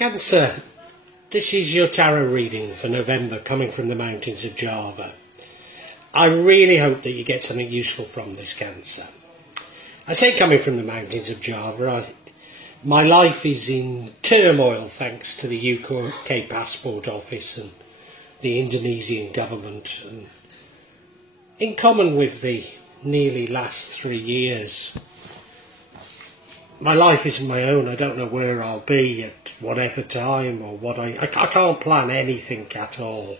Cancer, this is your tarot reading for November coming from the mountains of Java. I really hope that you get something useful from this, Cancer. I say coming from the mountains of Java, my life is in turmoil thanks to the UK Passport Office and the Indonesian government. And in common with the nearly last 3 years, my life isn't my own. I don't know where I'll be at whatever time or what I can't plan anything at all.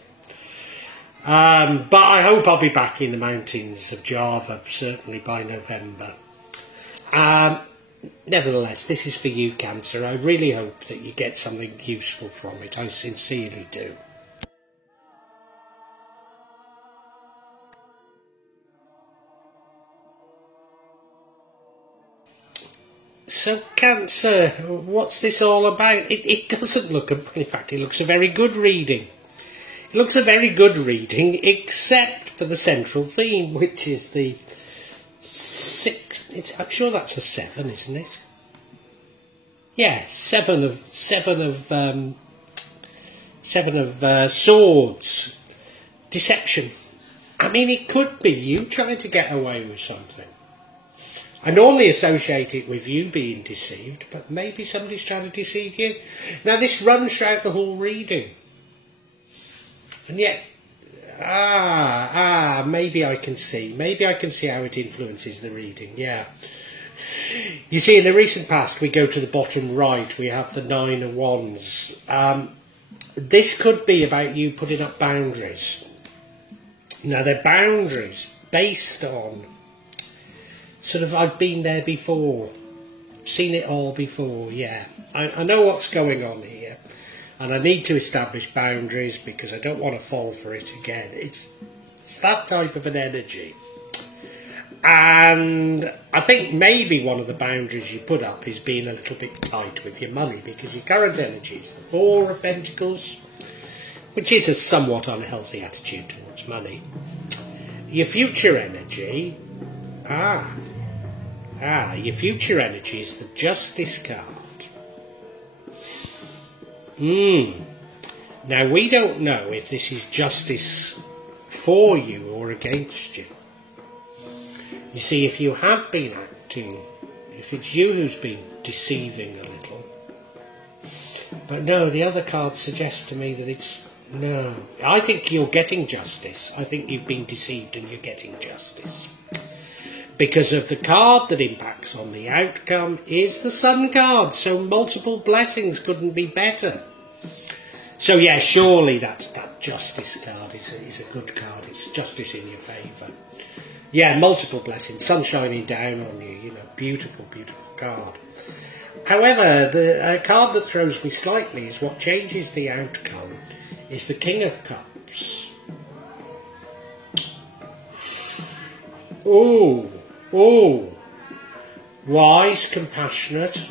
But I hope I'll be back in the mountains of Java, certainly by November. Nevertheless, this is for you, Cancer. I really hope that you get something useful from it. I sincerely do. So, Cancer, what's this all about? It doesn't look, in fact, it looks a very good reading. It looks a very good reading, except for the central theme, which is the 6. I'm sure that's a 7, isn't it? Yeah, seven of swords. Deception. I mean, it could be you trying to get away with something. I normally associate it with you being deceived, but maybe somebody's trying to deceive you. Now, this runs throughout the whole reading. And yet, maybe I can see how it influences the reading, yeah. You see, in the recent past, we go to the bottom right, we have the 9 of Wands. This could be about you putting up boundaries. Now, they're boundaries based on sort of, I've been there before, seen it all before, yeah. I know what's going on here, and I need to establish boundaries because I don't want to fall for it again. It's that type of an energy. And I think maybe one of the boundaries you put up is being a little bit tight with your money, because your current energy is the 4 of Pentacles, which is a somewhat unhealthy attitude towards money. Your future energy, your future energy is the Justice card. Now, we don't know if this is justice for you or against you. You see, if you have been acting, if it's you who's been deceiving a little. But no, the other card suggests to me that it's, no. I think you're getting justice. I think you've been deceived and you're getting justice. Because of the card that impacts on the outcome is the Sun card. So multiple blessings couldn't be better. So yeah, surely that Justice card is a good card. It's justice in your favour. Yeah, multiple blessings, sun shining down on you, you know, beautiful, beautiful card. However, the card that throws me slightly is what changes the outcome is the King of Cups. Oh, wise, compassionate.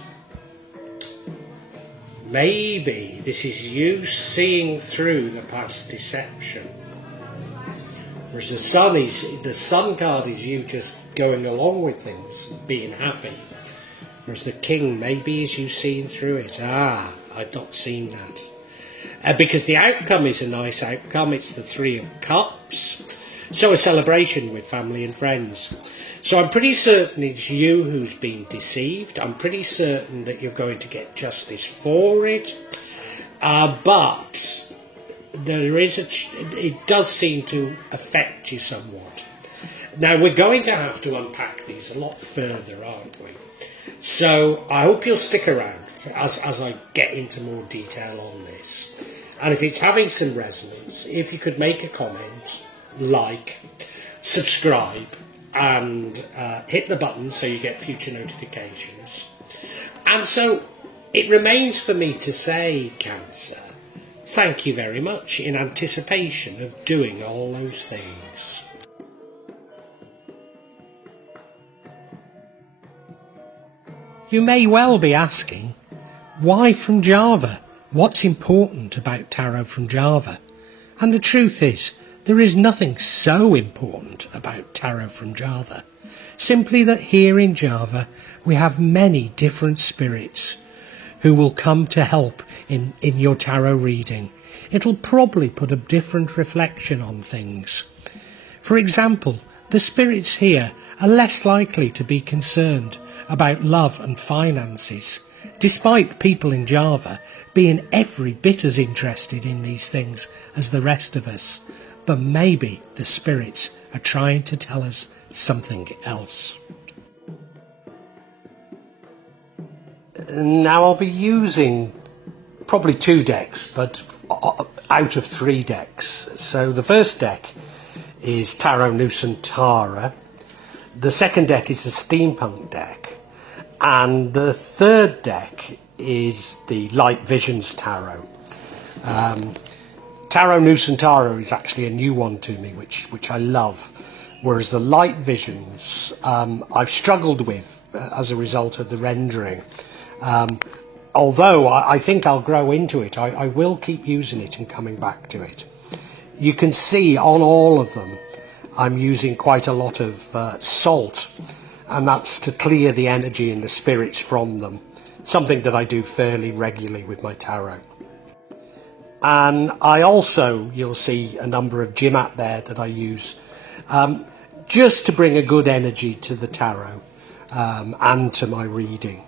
Maybe this is you seeing through the past deception. Whereas the Sun card is you just going along with things, being happy. Whereas the King maybe is you seeing through it. I'd not seen that. Because the outcome is a nice outcome. It's the 3 of Cups. So a celebration with family and friends. So I'm pretty certain it's you who's been deceived. I'm pretty certain that you're going to get justice for it. But it does seem to affect you somewhat. Now, we're going to have to unpack these a lot further, aren't we? So I hope you'll stick around as I get into more detail on this. And if it's having some resonance, if you could make a comment, like, subscribe, and hit the button so you get future notifications. And so it remains for me to say, Cancer, thank you very much in anticipation of doing all those things. You may well be asking, why from Java? What's important about tarot from Java? And the truth is, there is nothing so important about tarot from Java. Simply that here in Java we have many different spirits who will come to help in your tarot reading. It'll probably put a different reflection on things. For example, the spirits here are less likely to be concerned about love and finances, despite people in Java being every bit as interested in these things as the rest of us. But maybe the spirits are trying to tell us something else. Now I'll be using probably 2 decks, but out of 3 decks. So the first deck is Tarot Nusantara, the second deck is the Steampunk deck, and the third deck is the Light Visions Tarot. Tarot Nusantara is actually a new one to me, which I love, whereas the Light Visions I've struggled with as a result of the rendering. Although I think I'll grow into it, I will keep using it and coming back to it. You can see on all of them I'm using quite a lot of salt, and that's to clear the energy and the spirits from them, something that I do fairly regularly with my tarot. And I also, you'll see a number of Jimat there that I use just to bring a good energy to the tarot and to my reading.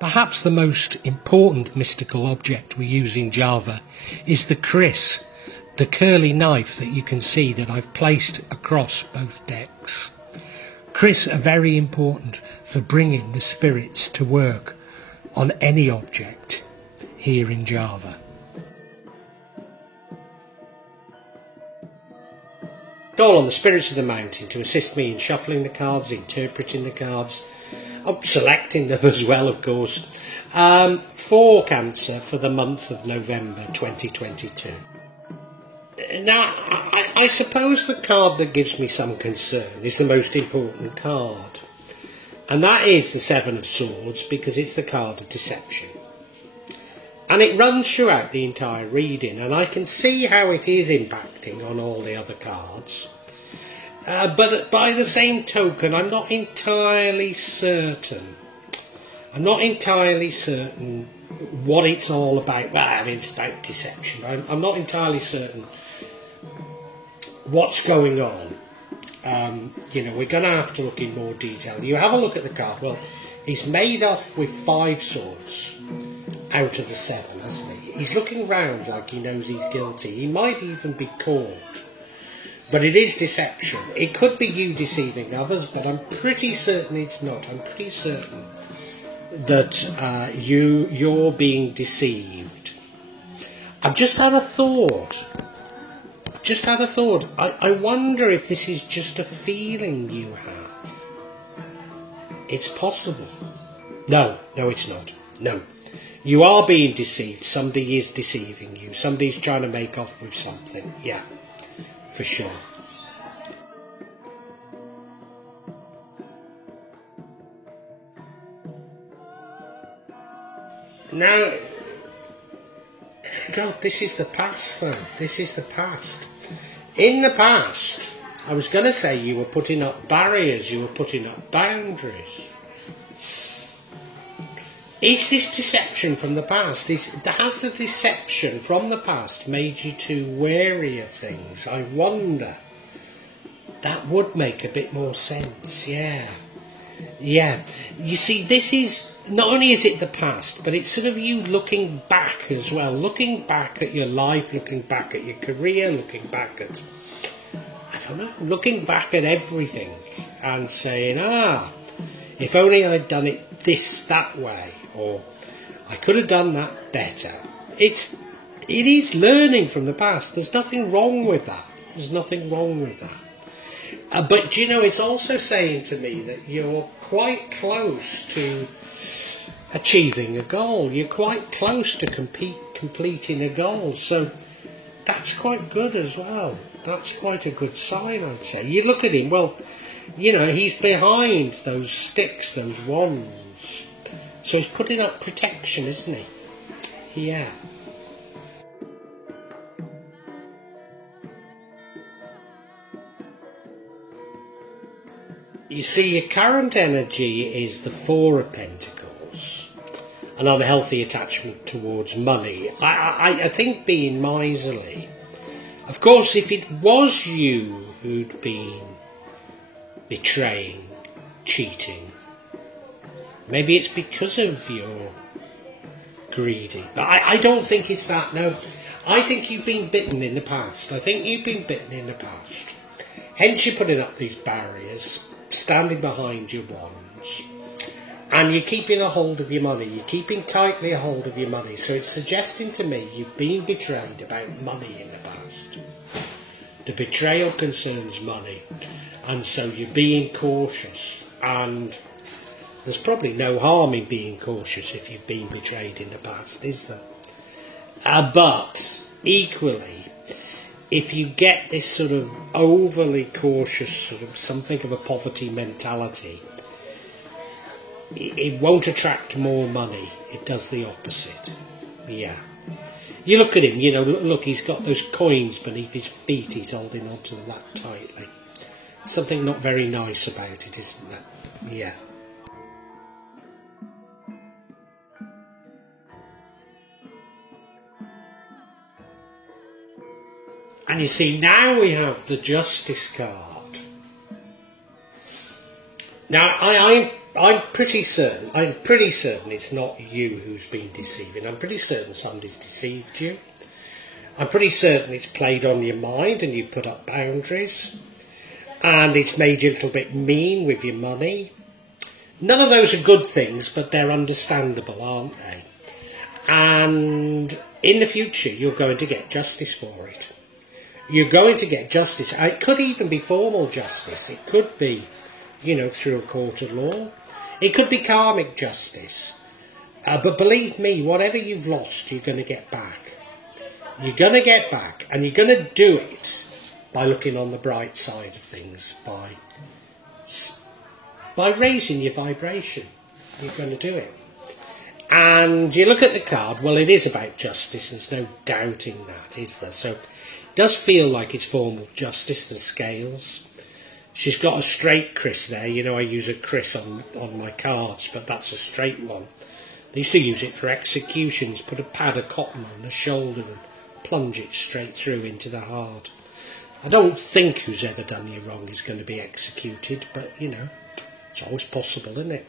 Perhaps the most important mystical object we use in Java is the kris, the curly knife that you can see that I've placed across both decks. Kris are very important for bringing the spirits to work on any object here in Java. Call on the spirits of the mountain to assist me in shuffling the cards, interpreting the cards, selecting them as well, of course, for Cancer for the month of November 2022. Now, I suppose the card that gives me some concern is the most important card, and that is the Seven of Swords, because it's the card of deception. And it runs throughout the entire reading, and I can see how it is impacting on all the other cards. But by the same token, I'm not entirely certain. I'm not entirely certain what it's all about. Well, I mean, it's about deception. I'm not entirely certain what's going on. You know, we're going to have to look in more detail. You have a look at the card. Well, he's made off with 5 swords out of the 7, hasn't he? He's looking round like he knows he's guilty. He might even be caught. But it is deception. It could be you deceiving others, but I'm pretty certain it's not. I'm pretty certain that you're being deceived. I've just had a thought. I wonder if this is just a feeling you have. It's possible. No, it's not. No. You are being deceived. Somebody is deceiving you. Somebody's trying to make off with something. Yeah. For sure. Now, God, this is the past though. This is the past. In the past, I was going to say you were putting up barriers, you were putting up boundaries. Is this deception from the past? Has the deception from the past made you too wary of things? I wonder. That would make a bit more sense, yeah. Yeah. You see, this is, not only is it the past, but it's sort of you looking back as well. Looking back at your life, looking back at your career, looking back at, I don't know, looking back at everything and saying, if only I'd done it that way, or I could have done that better. It is learning from the past. There's nothing wrong with that. There's nothing wrong with that. But, you know, it's also saying to me that you're quite close to achieving a goal. You're quite close to completing a goal. So that's quite good as well. That's quite a good sign, I'd say. You look at him, well, you know, he's behind those sticks, those wands. So he's putting up protection, isn't he? Yeah. You see, your current energy is the Four of Pentacles, an unhealthy attachment towards money. I think being miserly. Of course, if it was you who'd been betraying, cheating, maybe it's because of your greedy. But I don't think it's that, no. I think you've been bitten in the past. I think you've been bitten in the past. Hence you're putting up these barriers, standing behind your wands, and you're keeping a hold of your money. You're keeping tightly a hold of your money. So it's suggesting to me you've been betrayed about money in the past. The betrayal concerns money, and so you're being cautious, and there's probably no harm in being cautious if you've been betrayed in the past, is there? But equally, if you get this sort of overly cautious, sort of something of a poverty mentality, it won't attract more money. It does the opposite. Yeah. You look at him, you know, look, he's got those coins beneath his feet. He's holding onto them that tightly. Something not very nice about it, isn't there? Yeah. And you see, now we have the Justice card. Now, I'm pretty certain it's not you who's been deceiving. I'm pretty certain somebody's deceived you. I'm pretty certain it's played on your mind and you put up boundaries. And it's made you a little bit mean with your money. None of those are good things, but they're understandable, aren't they? And in the future, you're going to get justice for it. You're going to get justice. It could even be formal justice. It could be, you know, through a court of law. It could be karmic justice. But believe me, whatever you've lost, you're going to get back. You're going to get back, and you're going to do it by looking on the bright side of things, by raising your vibration. You're going to do it. And you look at the card, well, it is about justice. There's no doubting that, is there? So it does feel like it's formal justice, the scales. She's got a straight kriss there. You know, I use a kriss on my cards, but that's a straight one. They used to use it for executions, put a pad of cotton on the shoulder and plunge it straight through into the heart. I don't think who's ever done you wrong is going to be executed, but, you know, it's always possible, isn't it?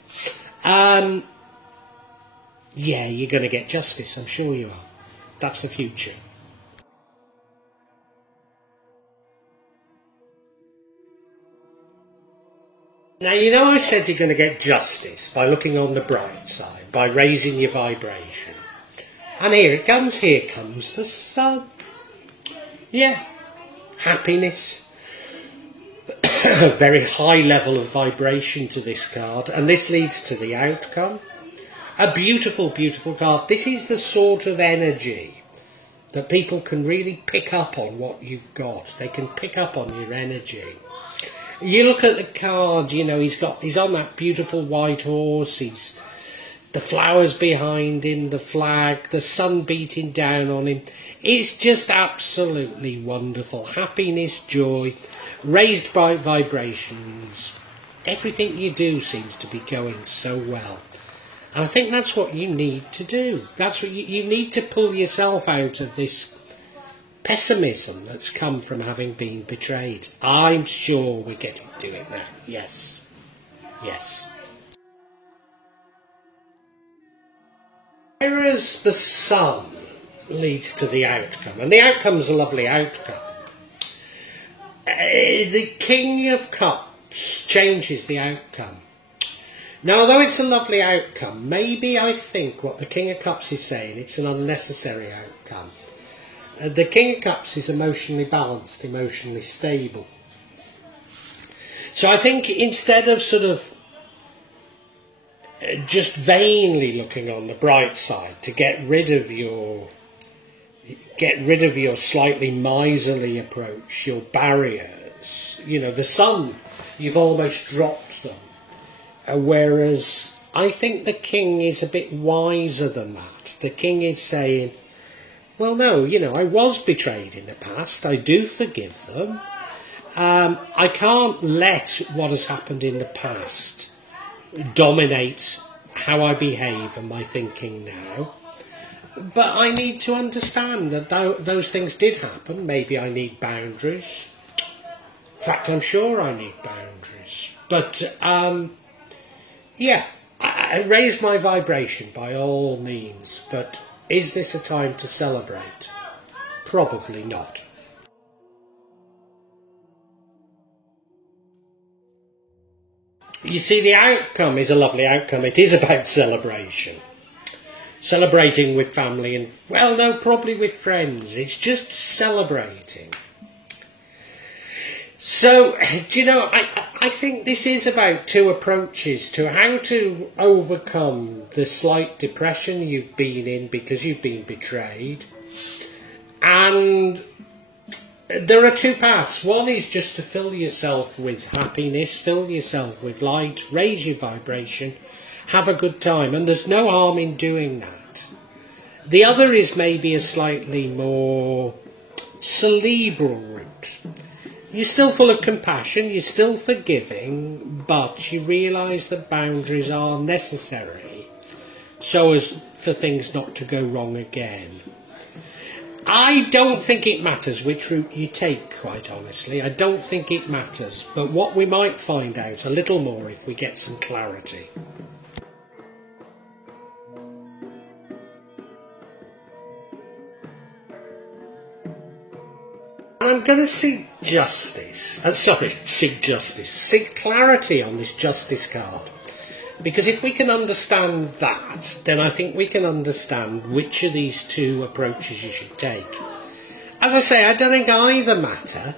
Yeah, you're going to get justice, I'm sure you are. That's the future. Now, you know I said you're going to get justice by looking on the bright side, by raising your vibration. And here comes the sun. Yeah, happiness. Very high level of vibration to this card, and this leads to the outcome. A beautiful, beautiful card. This is the sort of energy that people can really pick up on what you've got. They can pick up on your energy. You look at the card, you know, he's on that beautiful white horse, the flowers behind him, the flag, the sun beating down on him. It's just absolutely wonderful. Happiness, joy, raised by vibrations. Everything you do seems to be going so well. And I think that's what you need to do. That's what you need to pull yourself out of this pessimism that's come from having been betrayed. I'm sure we're getting to it now. Yes. Yes. Whereas the sun leads to the outcome, and the outcome's a lovely outcome, the King of Cups changes the outcome. Now, although it's a lovely outcome, maybe I think what the King of Cups is saying, it's an unnecessary outcome. The King of Cups is emotionally balanced, emotionally stable. So I think instead of sort of just vainly looking on the bright side to get rid of your slightly miserly approach, your barriers, you know, the sun, you've almost dropped them. Whereas I think the King is a bit wiser than that. The King is saying, well, no, you know, I was betrayed in the past. I do forgive them. I can't let what has happened in the past dominate how I behave and my thinking now. But I need to understand that those things did happen. Maybe I need boundaries. In fact, I'm sure I need boundaries. But, yeah, I raise my vibration by all means. But is this a time to celebrate? Probably not. You see, the outcome is a lovely outcome. It is about celebration. Celebrating with family and, well, no, probably with friends. It's just celebrating. So, do you know, I think this is about two approaches to how to overcome the slight depression you've been in because you've been betrayed. And there are two paths. One is just to fill yourself with happiness, fill yourself with light, raise your vibration, have a good time, and there's no harm in doing that. The other is maybe a slightly more cerebral route. You're still full of compassion, you're still forgiving, but you realise that boundaries are necessary so as for things not to go wrong again. I don't think it matters which route you take, quite honestly. I don't think it matters. But what we might find out a little more if we get some clarity. I'm going to seek justice. Seek clarity on this justice card. Because if we can understand that, then I think we can understand which of these two approaches you should take. As I say, I don't think either matter.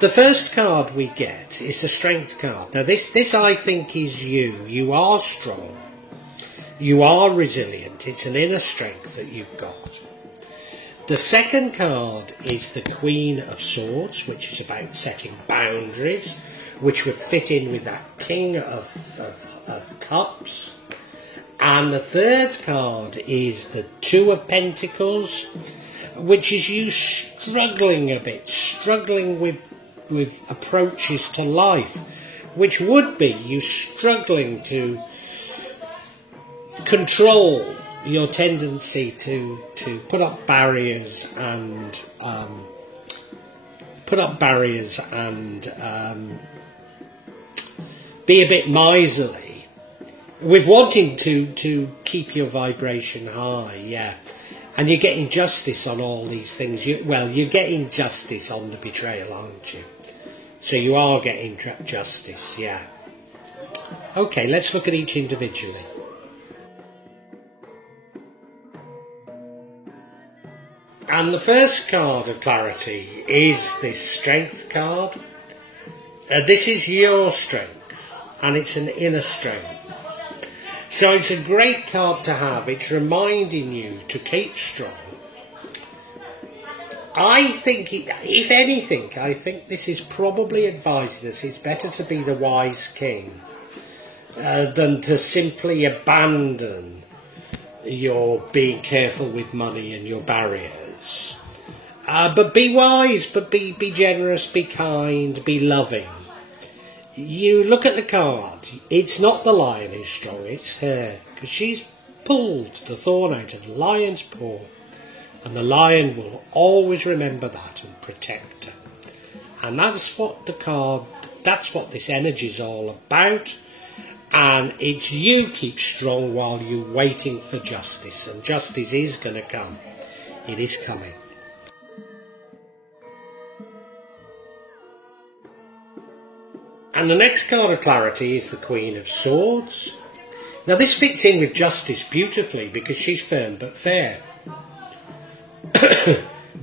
The first card we get is the Strength card. Now this I think is you. You are strong. You are resilient. It's an inner strength that you've got. The second card is the Queen of Swords, which is about setting boundaries, which would fit in with that King of Cups. And the third card is the Two of Pentacles, which is you struggling a bit, struggling with approaches to life, which would be you struggling to control your tendency to put up barriers and be a bit miserly, with wanting to keep your vibration high, yeah. And you're getting justice on all these things. You're getting justice on the betrayal, aren't you? So you are getting justice, yeah. Okay, let's look at each individually. And the first card of clarity is this Strength card. This is your strength, and it's an inner strength. So it's a great card to have. It's reminding you to keep strong. I think, if anything, I think this is probably advising us it's better to be the wise king than to simply abandon your being careful with money and your barriers. But be wise, but be generous, be kind, be loving. You look at the card, it's not the lion who's strong, it's her, because she's pulled the thorn out of the lion's paw, and the lion will always remember that and protect her. And that's what that's what this energy is all about. And it's you keep strong while you're waiting for justice, and justice is going to come. It is coming. And the next card of clarity is the Queen of Swords. Now this fits in with justice beautifully because she's firm but fair.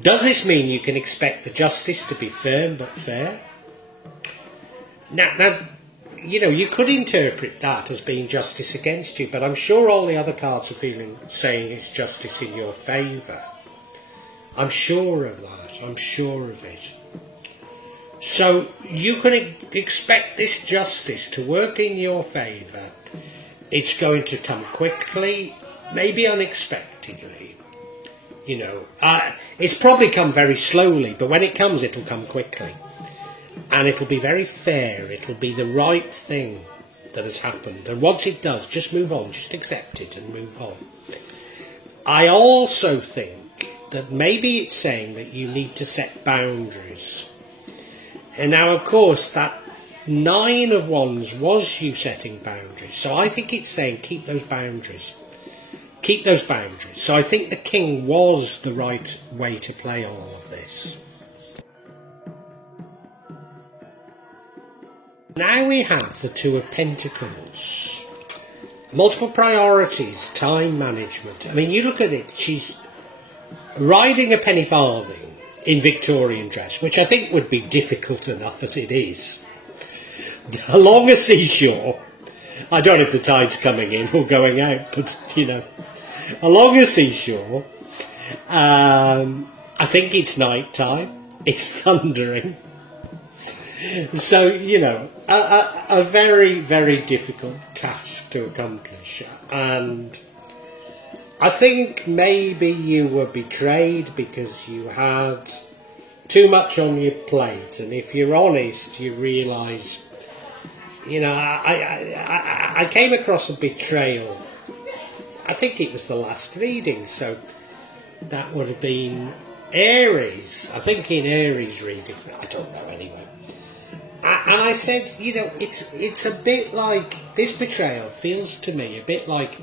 Does this mean you can expect the justice to be firm but fair? Now, you know, you could interpret that as being justice against you, but I'm sure all the other cards are saying it's justice in your favour. I'm sure of that. I'm sure of it. So you can expect this justice to work in your favour. It's going to come quickly, maybe unexpectedly. You know, it's probably come very slowly, but when it comes, it'll come quickly. And it'll be very fair. It'll be the right thing that has happened. And once it does, just move on. Just accept it and move on. I also think that maybe it's saying that you need to set boundaries. And now, of course, that 9 of Wands was you setting boundaries. So I think it's saying keep those boundaries. Keep those boundaries. So I think the King was the right way to play all of this. Now we have the 2 of Pentacles. Multiple priorities, time management. I mean, you look at it, she's riding a penny farthing in Victorian dress, which I think would be difficult enough as it is. Along a seashore, I don't know if the tide's coming in or going out, but, you know, along a seashore, I think it's night time, it's thundering. So, you know, a very, very difficult task to accomplish. And I think maybe you were betrayed because you had too much on your plate. And if you're honest, you realise, you know, I came across a betrayal. I think it was the last reading, so that would have been Aries. I think in Aries reading, I don't know anyway. And I said, you know, it's a bit like, this betrayal feels to me a bit like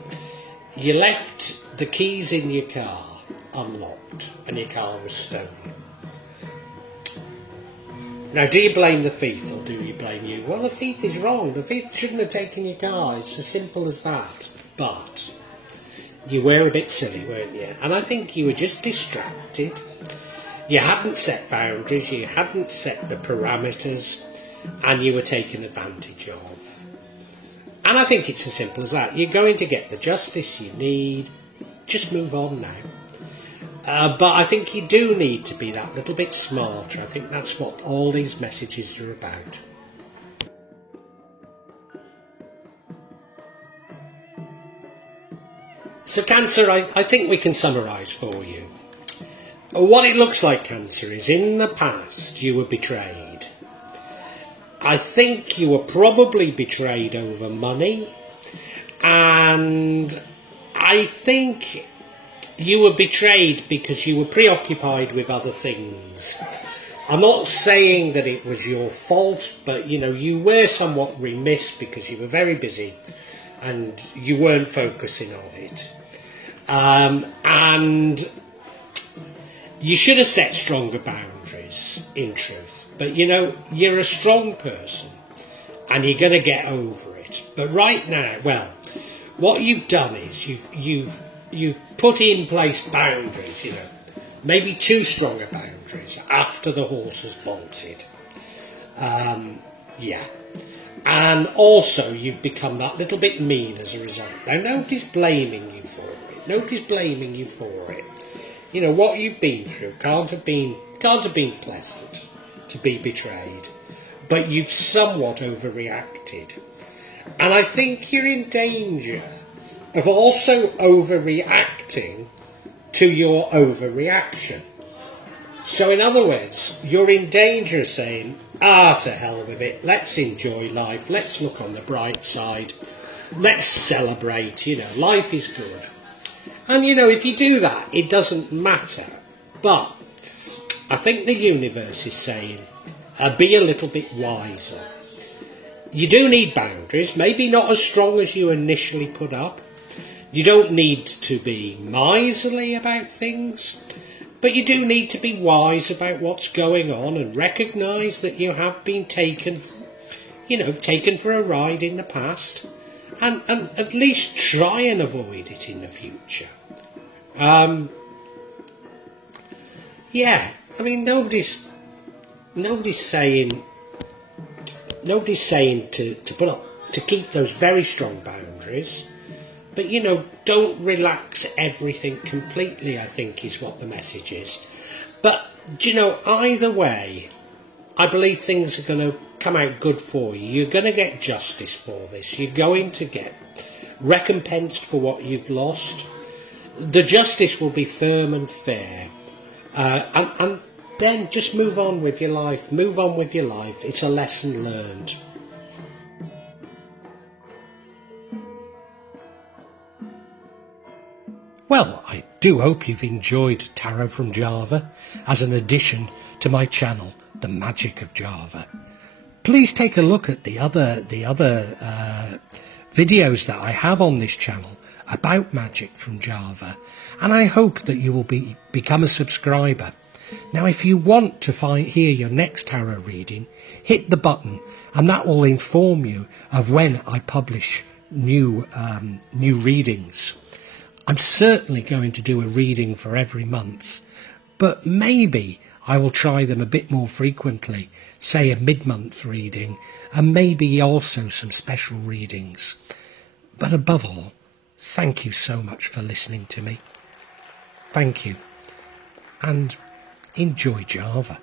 you left the keys in your car unlocked and your car was stolen. Now, do you blame the thief or do you blame you? Well, the thief is wrong. The thief shouldn't have taken your car. It's as simple as that. But you were a bit silly, weren't you? And I think you were just distracted. You hadn't set boundaries. You hadn't set the parameters. And you were taken advantage of. And I think it's as simple as that. You're going to get the justice you need. Just move on now. But I think you do need to be that little bit smarter. I think that's what all these messages are about. So Cancer, I think we can summarise for you. What it looks like, Cancer, is in the past you were betrayed. I think you were probably betrayed over money, and I think you were betrayed because you were preoccupied with other things. I'm not saying that it was your fault, but you know, you were somewhat remiss because you were very busy and you weren't focusing on it. And you should have set stronger boundaries, in truth. But, you know, you're a strong person and you're going to get over it. But right now, well, what you've done is you've put in place boundaries, you know, maybe too strong a boundaries after the horse has bolted. Yeah. And also you've become that little bit mean as a result. Now, nobody's blaming you for it. Nobody's blaming you for it. You know, what you've been through can't have been pleasant to be betrayed, but you've somewhat overreacted. And I think you're in danger of also overreacting to your overreaction. So in other words, you're in danger of saying, to hell with it, let's enjoy life, let's look on the bright side, let's celebrate, you know, life is good. And you know, if you do that, it doesn't matter. But I think the universe is saying, be a little bit wiser. You do need boundaries, maybe not as strong as you initially put up. You don't need to be miserly about things, but you do need to be wise about what's going on and recognise that you have been taken for a ride in the past, and at least try and avoid it in the future. Yeah, I mean, nobody's saying to keep those very strong boundaries, but you know, don't relax everything completely, I think is what the message is. But you know, either way, I believe things are going to come out good for you. You're going to get justice for this. You're going to get recompensed for what you've lost. the justice will be firm and fair, and then just move on with your life. Move on with your life. It's a lesson learned. Well, I do hope you've enjoyed Tarot from Java as an addition to my channel, The Magic of Java. Please take a look at the other videos that I have on this channel about magic from Java, and I hope that you will become a subscriber. Now, if you want to hear your next tarot reading, hit the button, and that will inform you of when I publish new readings. I'm certainly going to do a reading for every month, but maybe I will try them a bit more frequently, say a mid-month reading, and maybe also some special readings. But above all, thank you so much for listening to me. Thank you, and enjoy Java.